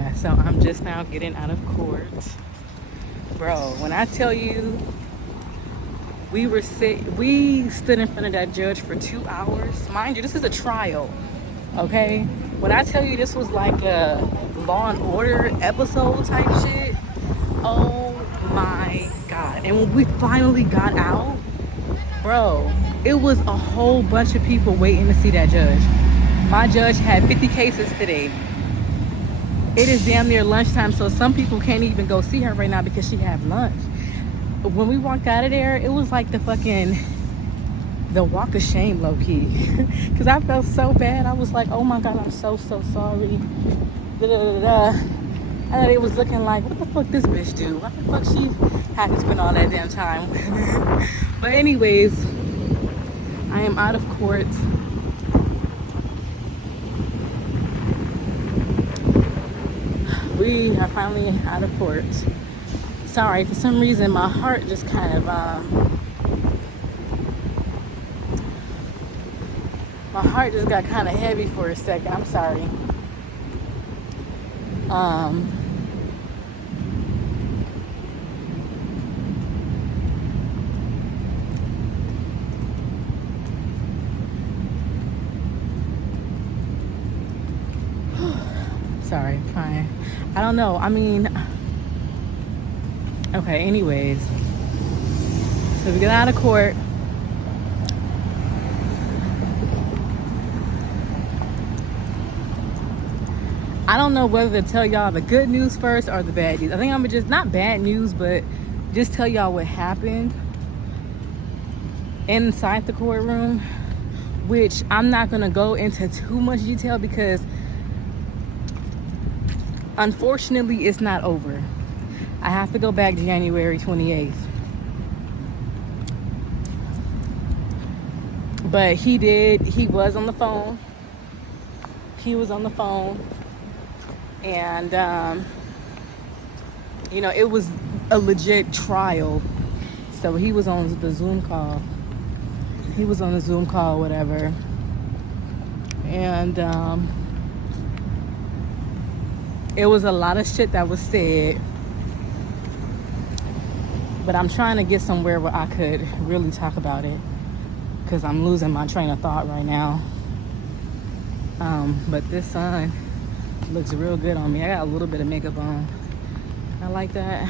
Yeah, so I'm just now getting out of court. Bro, when I tell you we stood in front of that judge for 2 hours. Mind you, this is a trial, okay? When I tell you this was like a Law and Order episode type shit, oh my God. And when we finally got out, bro, it was a whole bunch of people waiting to see that judge. My judge had 50 cases today. It is damn near lunchtime, so some people can't even go see her right now because she had lunch. When we walked out of there, it was like the walk of shame, low-key. Because I felt so bad. I was like, oh my God, I'm so sorry. Da-da-da-da. And then it was looking like, what the fuck this bitch do? What the fuck she had to spend all that damn time with? But anyways, I am out of court. We are finally out of court. Sorry, for some reason my heart just kind of my heart just got kind of heavy for a second. I'm sorry. Sorry, I'm trying. I don't know. I mean, okay, anyways. So we get out of court. I don't know whether to tell y'all the good news first or the bad news. I think I'm gonna just, not bad news, but just tell y'all what happened inside the courtroom, which I'm not gonna go into too much detail because unfortunately it's not over. I have to go back January 28th. But he was on the phone. He was on the phone. And, you know, it was a legit trial. So he was on the Zoom call. He was on the Zoom call, whatever. And it was a lot of shit that was said. But I'm trying to get somewhere where I could really talk about it, because I'm losing my train of thought right now. But this sun looks real good on me. I got a little bit of makeup on. I like that.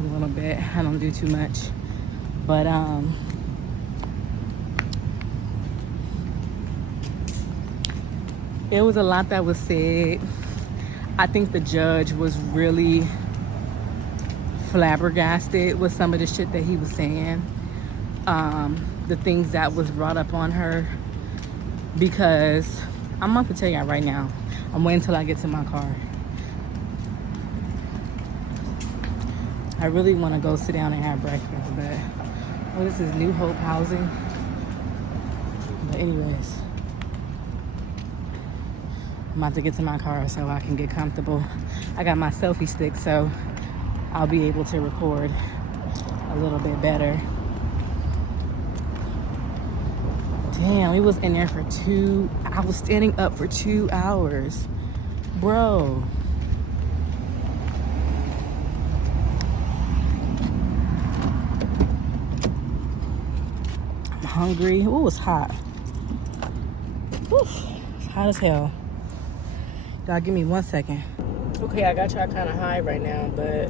A little bit. I don't do too much. But it was a lot that was said. I think the judge was really flabbergasted with some of the shit that he was saying. The things that was brought up on her. Because I'm about to tell y'all right now. I'm waiting until I get to my car. I really want to go sit down and have breakfast, but oh, this is New Hope housing. But anyways, I'm about to get to my car so I can get comfortable. I got my selfie stick, so I'll be able to record a little bit better. Damn, we was in there for I was standing up for 2 hours. Bro. I'm hungry. Ooh, it's hot. Ooh, it's hot as hell. Y'all give me 1 second. Okay, I got y'all kind of high right now, but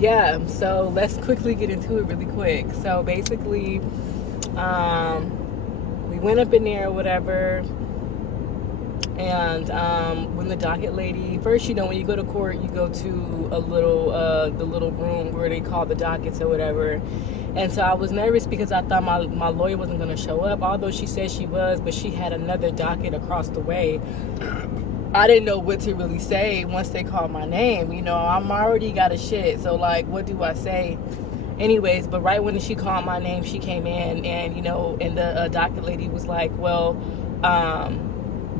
yeah, so let's quickly get into it really quick. So basically, we went up in there or whatever, and when the docket lady, first, you know, when you go to court, you go to a little, the little room where they call the dockets or whatever. And so I was nervous because I thought my lawyer wasn't going to show up, although she said she was, but she had another docket across the way. I didn't know what to really say once they called my name. You know, I'm already got a shit. So, like, what do I say? Anyways, but right when she called my name, she came in and, you know, and the docket lady was like, well,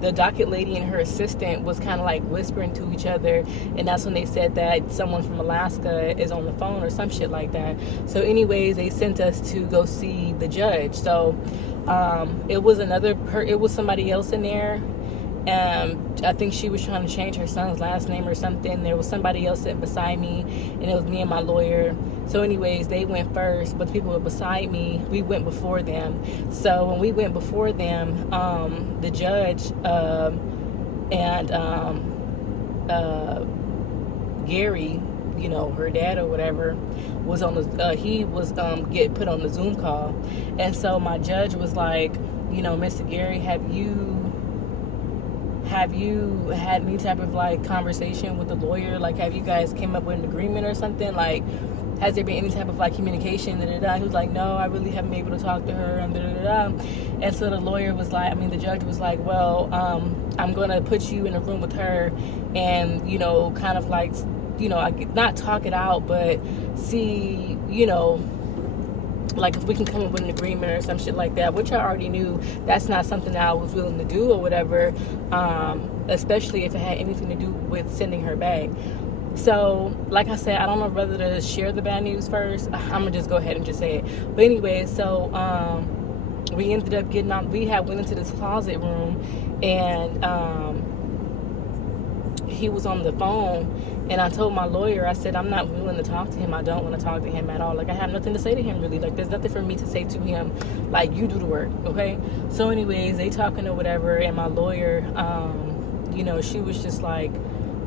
the docket lady and her assistant was kind of like whispering to each other. And that's when they said that someone from Alaska is on the phone or some shit like that. So anyways, they sent us to go see the judge. So it was somebody else in there. I think she was trying to change her son's last name or something. There was somebody else sitting beside me, and it was me and my lawyer. So anyways, they went first, but the people were beside me, we went before them. So when we went before them, the judge and Gary, you know, her dad or whatever, was on the he was get put on the Zoom call. And so my judge was like, you know, Mr. Gary, have you had any type of like conversation with the lawyer? Like, have you guys came up with an agreement or something? Like, has there been any type of like communication? He was like, no, I really haven't been able to talk to her. And so the lawyer was like, the judge was like, well, I'm gonna put you in a room with her, and you know, kind of like, you know, not talk it out, but see, you know, like if we can come up with an agreement or some shit like that, which I already knew that's not something that I was willing to do or whatever, especially if it had anything to do with sending her back. So, like I said, I don't know whether to share the bad news first. I'm gonna just go ahead and just say it. But anyway, so we ended up getting out. We went into this closet room, and he was on the phone. And I told my lawyer, I said, I'm not willing to talk to him. I don't want to talk to him at all. Like, I have nothing to say to him, really. Like, there's nothing for me to say to him. Like, you do the work, okay? So anyways, they talking or whatever, and my lawyer, you know, she was just like,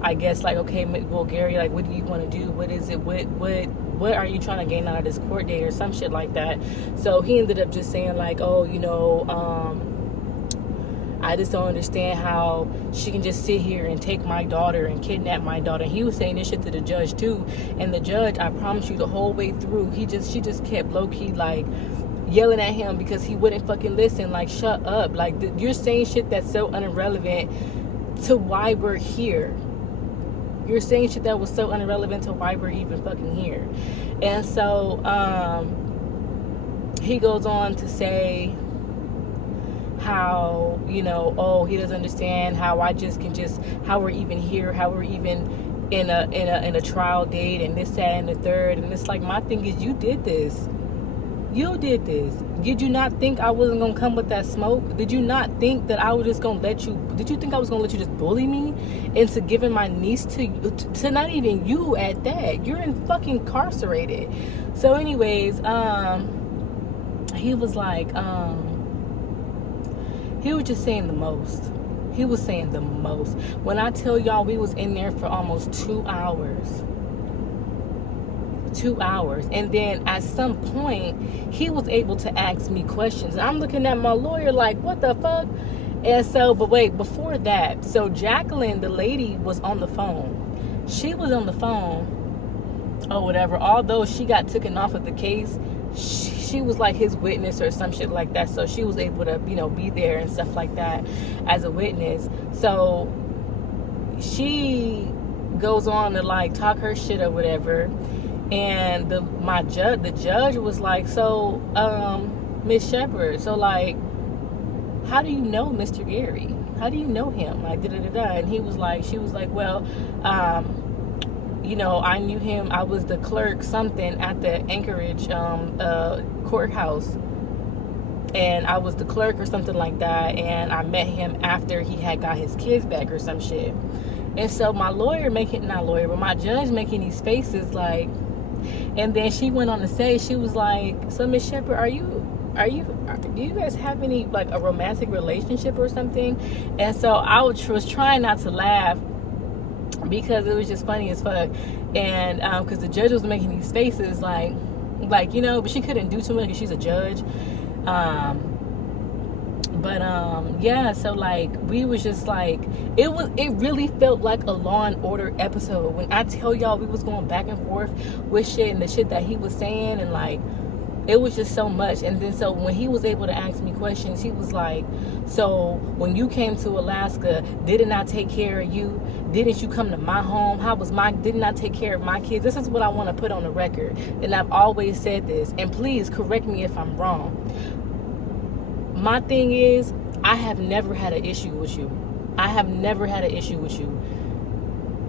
I guess, like, okay, well, Gary, like, what do you want to do? What is it? What are you trying to gain out of this court date or some shit like that? So he ended up just saying, like, oh, you know, I just don't understand how she can just sit here and take my daughter and kidnap my daughter. And he was saying this shit to the judge too. And the judge, I promise you, the whole way through, she just kept low-key like yelling at him because he wouldn't fucking listen. Like, shut up. Like, you're saying shit that's so irrelevant to why we're here. You're saying shit that was so irrelevant to why we're even fucking here. And so he goes on to say how, you know, oh, he doesn't understand how how we're even here, how we're even in a trial date, and this, that, and the third. And it's like, my thing is, you did this. Did you not think I wasn't gonna come with that smoke? Did you not think that I was just gonna did you think I was gonna let you just bully me into giving my niece to not even you at that? You're fucking incarcerated. So anyways, he was like, he was just saying the most. He was saying the most. When I tell y'all, we was in there for almost 2 hours. 2 hours. And then at some point, he was able to ask me questions. I'm looking at my lawyer like, what the fuck? And so, but wait, before that, so Jacqueline, the lady, was on the phone. She was on the phone or whatever. Although she got taken off of the case, she was like his witness or some shit like that. So she was able to, you know, be there and stuff like that as a witness. So she goes on to like talk her shit or whatever. And the judge was like, so, Miss Shepherd, so like, how do you know Mr. Gary? How do you know him? Like, da-da-da-da. And she was like, well, you know, I knew him. I was the clerk something at the Anchorage courthouse, and I was the clerk or something like that, and I met him after he had got his kids back or some shit. And so my my judge making these faces like, and then she went on to say, she was like, so Miss Shepherd, do you guys have any like a romantic relationship or something? And so I was trying not to laugh because it was just funny as fuck. And because the judge was making these faces like, you know, but she couldn't do too much because she's a judge. Yeah, so like we was just like, it really felt like a Law and Order episode. When I tell y'all, we was going back and forth with shit and the shit that he was saying, and like it was just so much. And then so when he was able to ask me questions, he was like, so when you came to Alaska, didn't I take care of you? Didn't you come to my home? Didn't I take care of my kids? This is what I want to put on the record. And I've always said this, and please correct me if I'm wrong. My thing is, I have never had an issue with you.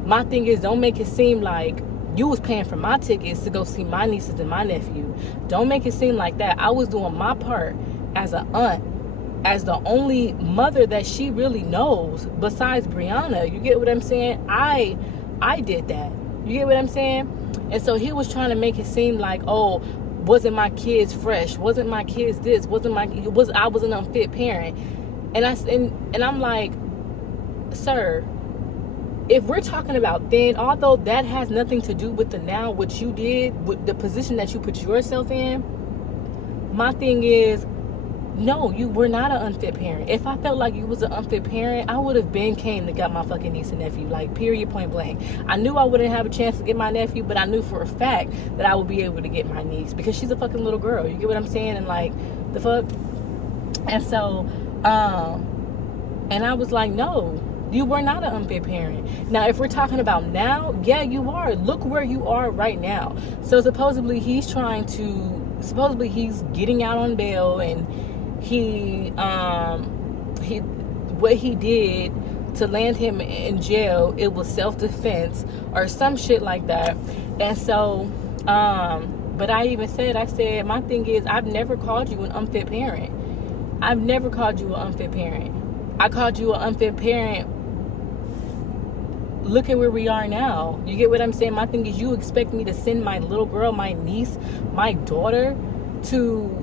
My thing is, don't make it seem like you was paying for my tickets to go see my nieces and my nephew. Don't make it seem like that. I was doing my part as an aunt as the only mother that she really knows besides Brianna. You get what I'm saying? I did that. You get what I'm saying? And so he was trying to make it seem like, oh, wasn't my kids fresh? Wasn't my kids this? I was an unfit parent? And I'm like, sir, if we're talking about then, although that has nothing to do with the now, what you did, with the position that you put yourself in, my thing is, no, you were not an unfit parent. If I felt like you was an unfit parent, I would have been came to got my fucking niece and nephew, like, period, point blank. I knew I wouldn't have a chance to get my nephew, but I knew for a fact that I would be able to get my niece because she's a fucking little girl. You get what I'm saying? And like, the fuck? And so, and I was like, no, you were not an unfit parent. Now, if we're talking about now, yeah, you are. Look where you are right now. So supposedly he's getting out on bail, and what he did to land him in jail, it was self-defense or some shit like that. And so, but I said, my thing is, I've never called you an unfit parent. I've never called you an unfit parent. I called you an unfit parent. Look at where we are now. You get what I'm saying? My thing is, you expect me to send my little girl, my niece, my daughter to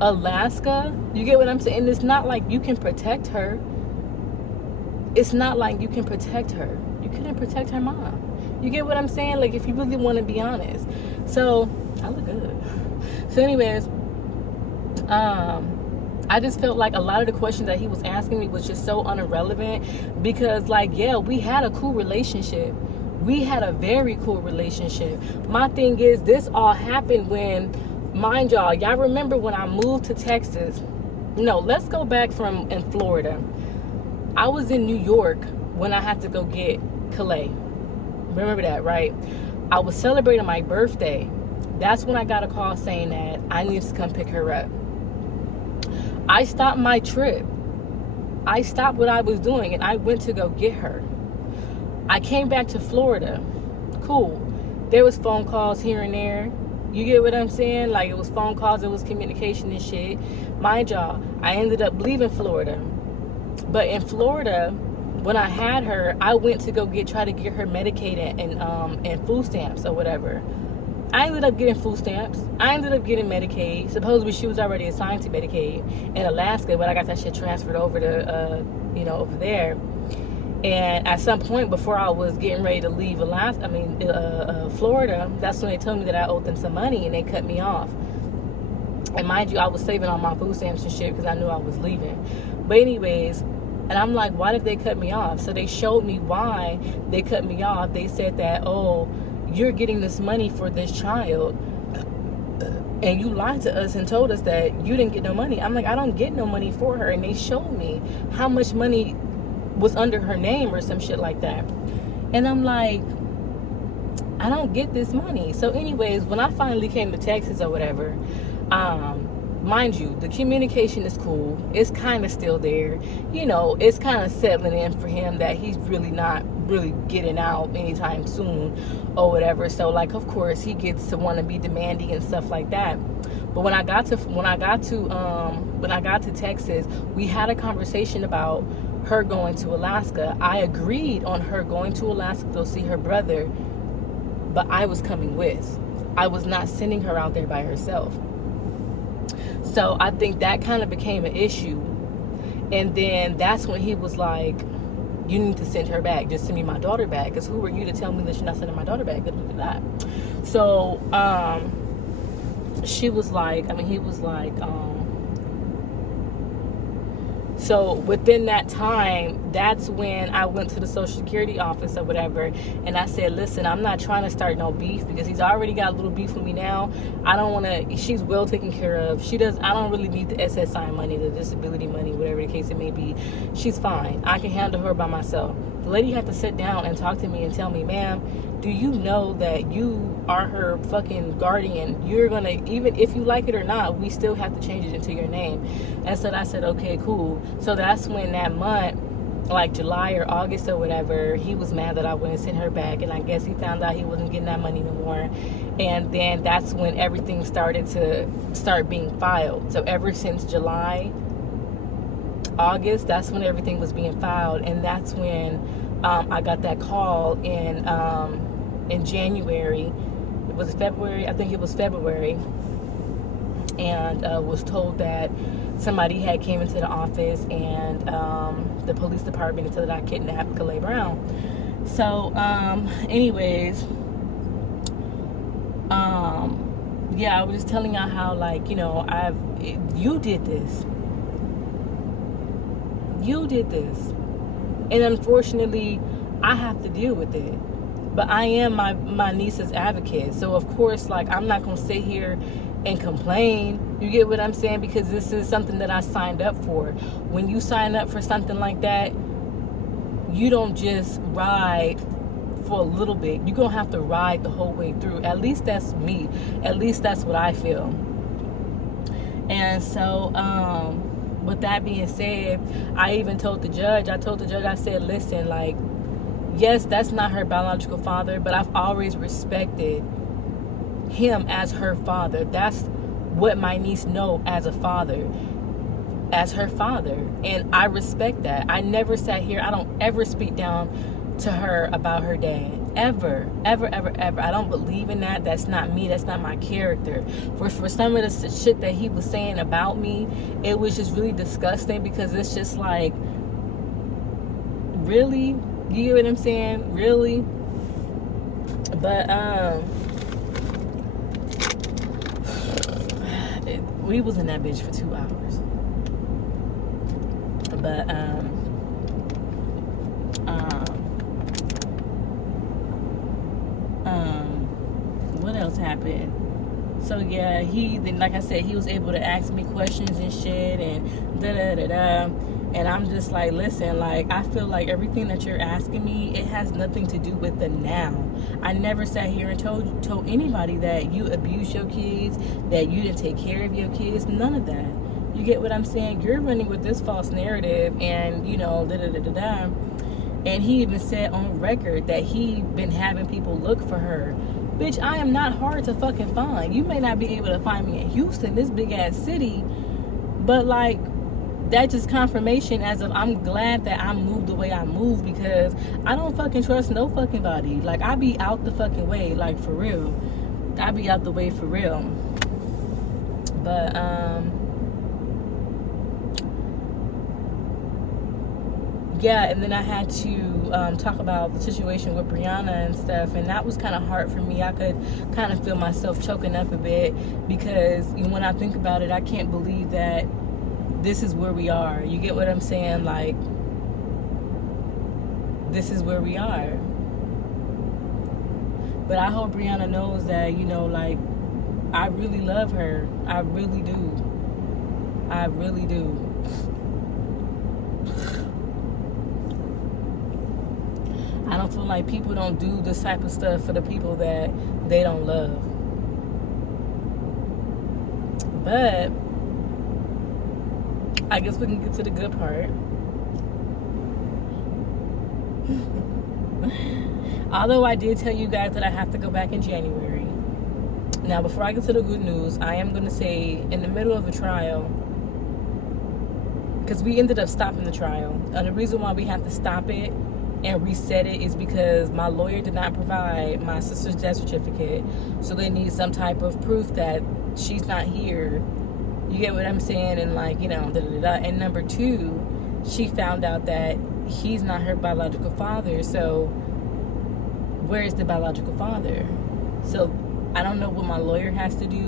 Alaska? You get what I'm saying? It's not like you can protect her. It's not like you can protect her. You couldn't protect her mom. You get what I'm saying? Like, if you really want to be honest. So, I look good. So anyways, I just felt like a lot of the questions that he was asking me was just so irrelevant, because, like, yeah, we had a cool relationship. We had a very cool relationship. My thing is, this all happened when, mind y'all remember when I moved to Texas? No, let's go back from in Florida. I was in New York when I had to go get Calais. Remember that, right? I was celebrating my birthday. That's when I got a call saying that I needed to come pick her up. I stopped my trip. I stopped what I was doing and I went to go get her. I came back to Florida. Cool. There was phone calls here and there. You get what I'm saying? Like, it was phone calls, it was communication and shit. Mind y'all, I ended up leaving Florida. But in Florida, when I had her, I went to go try to get her Medicaid and food stamps or whatever. I ended up getting food stamps. I ended up getting Medicaid. Supposedly she was already assigned to Medicaid in Alaska, but I got that shit transferred over to, over there. And at some point before I was getting ready to leave Florida, that's when they told me that I owed them some money and they cut me off. And mind you, I was saving on my food stamps and shit because I knew I was leaving. But anyways, and I'm like, why did they cut me off? So they showed me why they cut me off. They said that, oh, you're getting this money for this child and you lied to us and told us that you didn't get no money. I'm like, I don't get no money for her. And they showed me how much money was under her name or some shit like that. And I'm like, I don't get this money. So anyways, when I finally came to Texas or whatever, mind you, the communication is cool. It's kind of still there. It's kind of settling in for him that he's really not really getting out anytime soon or whatever. So, like, of course, he gets to want to be demanding and stuff like that. But when I got to Texas, we had a conversation about her going to Alaska. I agreed on her going to Alaska to go see her brother, but I was coming with. I was not sending her out there by herself. So I think that kind of became an issue. And then that's when he was like, you need to send her back. Just send me my daughter back. Because who are you to tell me that you're not sending my daughter back? So he was like, so within that time, that's when I went to the Social Security office or whatever, and I said, listen, I'm not trying to start no beef because he's already got a little beef with me now. I don't want to, she's well taken care of. I don't really need the SSI money, the disability money, whatever the case it may be. She's fine. I can handle her by myself. The lady had to sit down and talk to me and tell me, ma'am, do you know that you are her fucking guardian? You're going to, even if you like it or not, we still have to change it into your name. And so I said, okay, cool. So that's when that month, like July or August or whatever, he was mad that I wouldn't send her back. And I guess he found out he wasn't getting that money no more. And then that's when everything started being filed. So ever since July, August, that's when everything was being filed, and that's when I got that call in January. It was February, I think it was February, and was told that somebody had came into the office, and the police department said that I kidnapped Calais Brown. So anyways, yeah, I was just telling y'all how, like, you know, you did this, and unfortunately I have to deal with it. But I am my niece's advocate, so of course, like, I'm not gonna sit here and complain. You get what I'm saying? Because this is something that I signed up for. When you sign up for something like that, you don't just ride for a little bit. You're gonna have to ride the whole way through. At least that's me. At least that's what I feel. And so with that being said, I even told the judge, I said, listen, like, yes, that's not her biological father, but I've always respected him as her father. That's what my niece know as a father, as her father, and I respect that. I never sat here, I don't ever speak down to her about her dad, ever. I don't believe in that. That's not me. That's not my character. For some of the shit that he was saying about me, it was just really disgusting, because it's just like, really? You get what I'm saying? Really? But we was in that bitch for 2 hours. But what else happened? So yeah, then, like I said, he was able to ask me questions and shit, and and I'm just like, listen, like, I feel like everything that you're asking me, it has nothing to do with the now. I never sat here and told anybody that you abused your kids, that you didn't take care of your kids, none of that. You get what I'm saying? You're running with this false narrative, and, you know, and he even said on record that he been having people look for her. Bitch, I am not hard to fucking find. You may not be able to find me in Houston, this big ass city, but, like, that's just confirmation as of I'm glad that I moved the way I moved, because I don't fucking trust no fucking body. Like, I be out the fucking way, like, for real. I be out the way for real. But yeah, and then I had to talk about the situation with Brianna and stuff, and that was kind of hard for me. I could kind of feel myself choking up a bit, because when I think about it, I can't believe that this is where we are. You get what I'm saying? Like, this is where we are. But I hope Brianna knows that, you know, like, I really love her. I really do. I really do. I don't feel like people don't do this type of stuff for the people that they don't love. But I guess we can get to the good part. Although I did tell you guys that I have to go back in January. Now, before I get to the good news, I am going to say, in the middle of a trial, because we ended up stopping the trial, and the reason why we have to stop it and reset it is because my lawyer did not provide my sister's death certificate, so they need some type of proof that she's not here. You get what I'm saying? And, like, you know, and number two, she found out that he's not her biological father. So where is the biological father? So I don't know what my lawyer has to do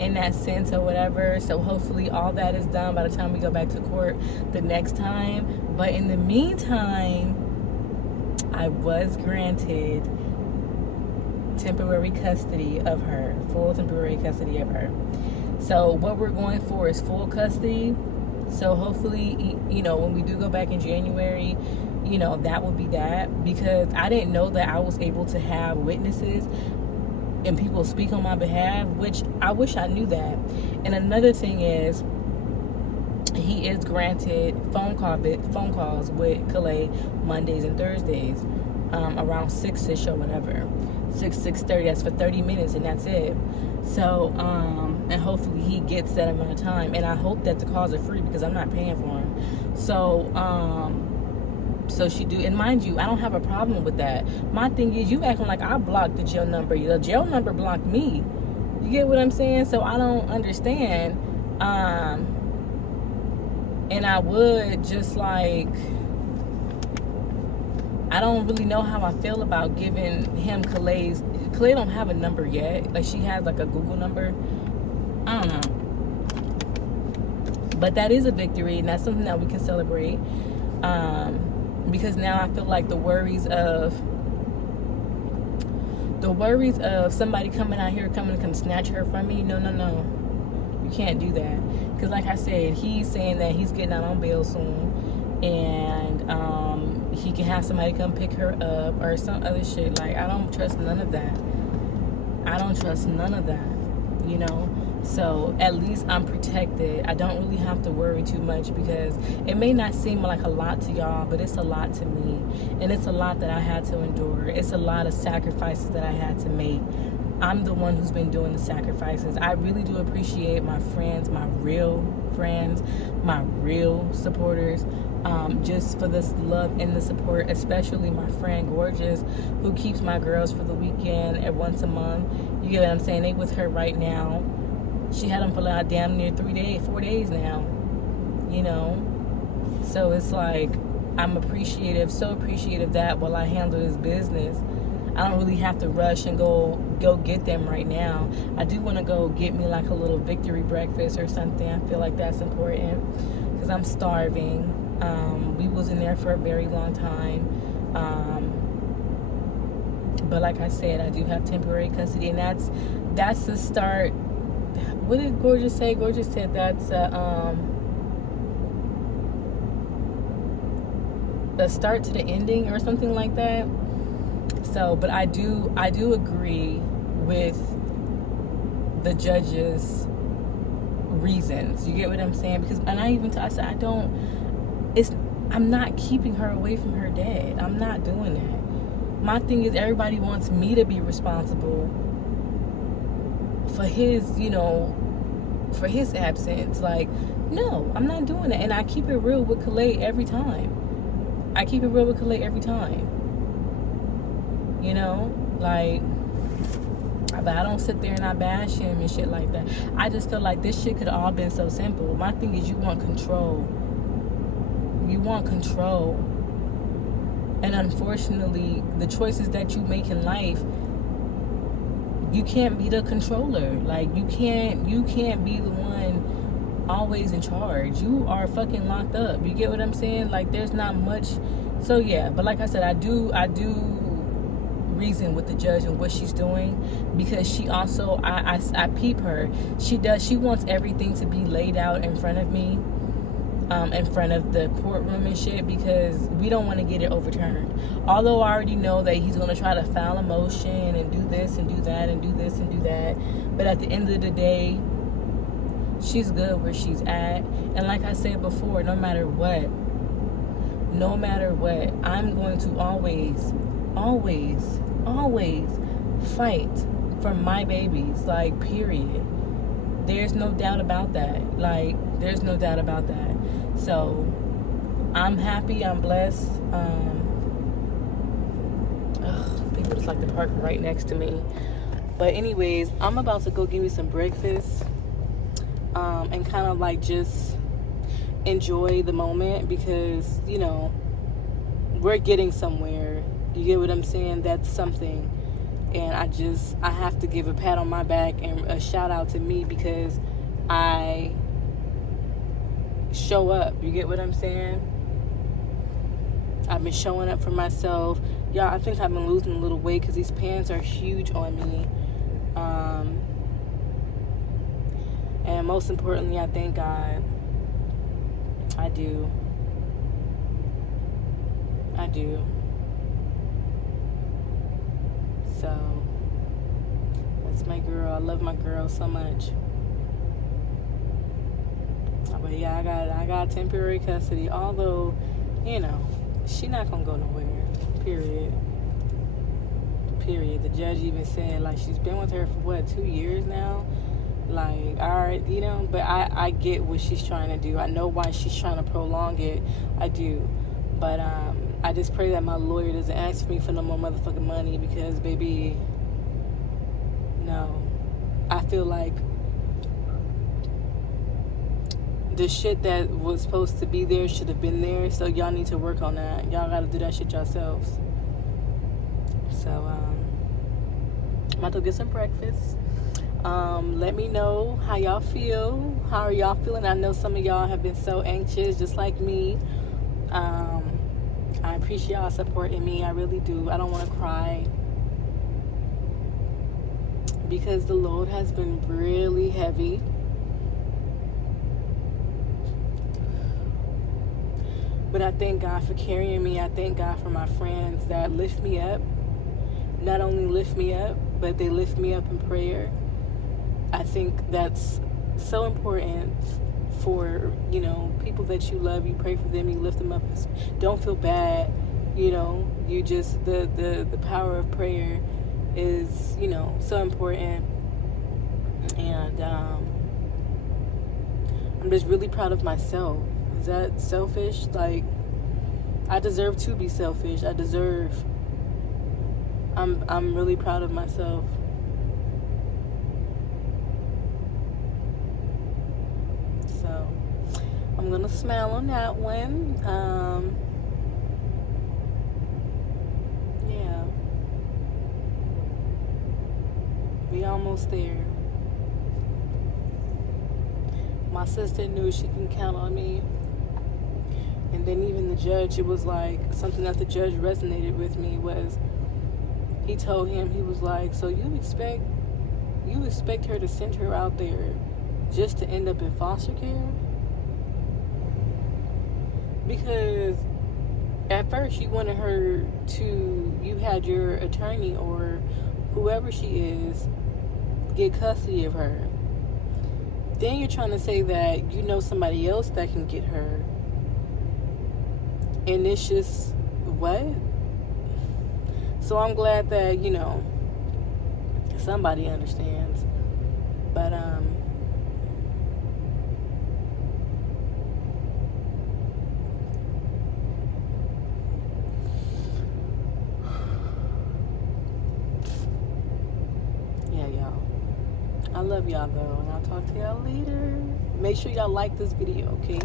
in that sense or whatever. So hopefully all that is done by the time we go back to court the next time. But in the meantime, I was granted temporary custody of her, full temporary custody of her. So what we're going for is full custody. So hopefully, you know, when we do go back in January, you know, that will be that. Because I didn't know that I was able to have witnesses and people speak on my behalf, which I wish I knew that. And another thing is, he is granted phone calls with Calais Mondays and Thursdays, around 6ish or whatever. 6:30, that's for 30 minutes, and that's it. So and hopefully he gets that amount of time, and I hope that the calls are free because I'm not paying for them. So she do, and mind you, I don't have a problem with that. My thing is, you acting like I blocked the jail number. The jail number blocked me. You get what I'm saying? So I don't understand. And I would just like, I don't really know how I feel about giving him Clay's. Clay don't have a number yet. Like, she has like a Google number. I don't know. But that is a victory, and that's something that we can celebrate. Because now I feel like the worries of somebody coming out here, coming to come snatch her from me. No. You can't do that. Because like I said, he's saying that he's getting out on bail soon. And he can have somebody come pick her up or some other shit. Like, I don't trust none of that. You know? So at least I'm protected. I don't really have to worry too much, because it may not seem like a lot to y'all, but it's a lot to me. And it's a lot that I had to endure. It's a lot of sacrifices that I had to make. I'm the one who's been doing the sacrifices. I really do appreciate my friends, my real friends, my real supporters, just for this love and the support, especially my friend Gorgeous, who keeps my girls for the weekend at once a month. You get what I'm saying? They with her right now. She had them for like damn near 4 days now, you know? So it's like, I'm so appreciative that while I handle this business, I don't really have to rush and go get them right now. I do want to go get me like a little victory breakfast or something. I feel like that's important, because I'm starving. We was in there for a very long time. But like I said, I do have temporary custody, and that's the start. What did Gorgeous say? Gorgeous said that's the start to the ending or something like that. So, but I do agree with the judge's reasons. You get what I'm saying? Because, and I said, I'm not keeping her away from her dad. I'm not doing that. My thing is, everybody wants me to be responsible for his, for his absence. Like, no, I'm not doing that. And I keep it real with Calais every time. You know, like, but I don't sit there and I bash him and shit like that. I just feel like this shit could have all been so simple. My thing is, you want control. And unfortunately, the choices that you make in life, you can't be the controller. Like, you can't be the one always in charge. You are fucking locked up. You get what I'm saying? Like, there's not much. So yeah, but like I said, I do reason with the judge and what she's doing, because she also, I peep her. She wants everything to be laid out in front of me, in front of the courtroom and shit, because we don't want to get it overturned. Although I already know that he's going to try to file a motion and do this and do that and do this and do that, but at the end of the day, she's good where she's at. And like I said before, no matter what, I'm going to always fight for my babies. Like, period. There's no doubt about that. So I'm happy, I'm blessed. People just like to park right next to me. But anyways, I'm about to go give me some breakfast, and kind of like just enjoy the moment, because we're getting somewhere. You get what I'm saying? That's something. And I have to give a pat on my back and a shout out to me, because I show up. You get what I'm saying? I've been showing up for myself. Y'all, I think I've been losing a little weight because these pants are huge on me. And most importantly, I thank God. I do. So that's my girl. I love my girl so much. But yeah, I got temporary custody. Although, she not gonna go nowhere. Period. The judge even said, like, she's been with her for 2 years now. Like, all right, you know, but I get what she's trying to do. I know why she's trying to prolong it. I do. But I just pray that my lawyer doesn't ask me for no more motherfucking money, because, baby, no. I feel like the shit that was supposed to be there should have been there. So y'all need to work on that. Y'all got to do that shit yourselves. So, I'm about to get some breakfast. Let me know how y'all feel. How are y'all feeling? I know some of y'all have been so anxious, just like me. I appreciate y'all supporting me. I really do. I don't want to cry, because the load has been really heavy. But I thank God for carrying me. I thank God for my friends that lift me up. Not only lift me up, but they lift me up in prayer. I think that's so important for, you know, people that you love. You pray for them, you lift them up. Don't feel bad, you know. You just, the power of prayer is, you know, so important. And I'm just really proud of myself. Is that selfish? Like, I deserve to be selfish. I'm really proud of myself. So I'm gonna smile on that one. Yeah, we almost there. My sister knew she can count on me. And then even the judge, it was like something that the judge resonated with me was, he told him, he was like, so you expect her to send her out there just to end up in foster care? Because at first you wanted her to, you had your attorney or whoever she is get custody of her. Then you're trying to say that you know somebody else that can get her. And it's just, what? So I'm glad that, you know, somebody understands. But yeah, y'all, I love y'all though, and I'll talk to y'all later. Make sure y'all like this video, okay?